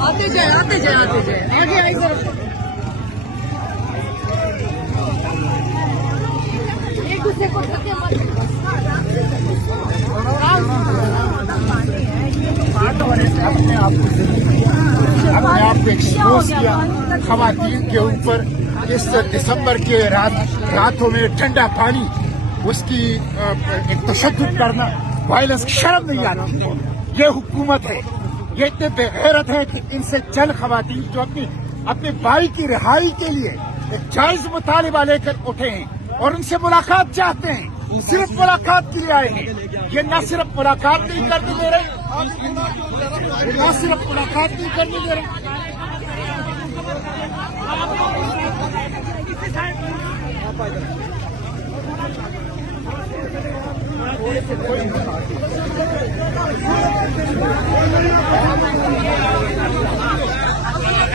आते जाए आगे आई तरफ एक दूसरे को धक्के मत अपने आप को एक्सपोज किया खवातीन के ऊपर। इस दिसंबर के रातों में ठंडा पानी उसकी एक तशद्दुद करना, वायलेंस, शर्म नहीं आती। ये हुकूमत है, ये इतने बेगैरत है कि इनसे चंद खवातीन जो अपने भाई की रिहाई के लिए एक जायज मुतालिबा लेकर उठे हैं और उनसे मुलाकात चाहते हैं, सिर्फ मुलाकात के लिए आए हैं। ये न सिर्फ मुलाकात नहीं करने दे रहे, न सिर्फ मुलाकात नहीं करने दे रहे,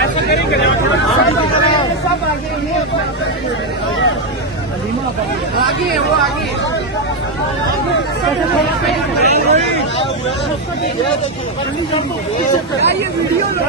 ऐसा करेंगे आगे है, वो आगे ये वीडियो लो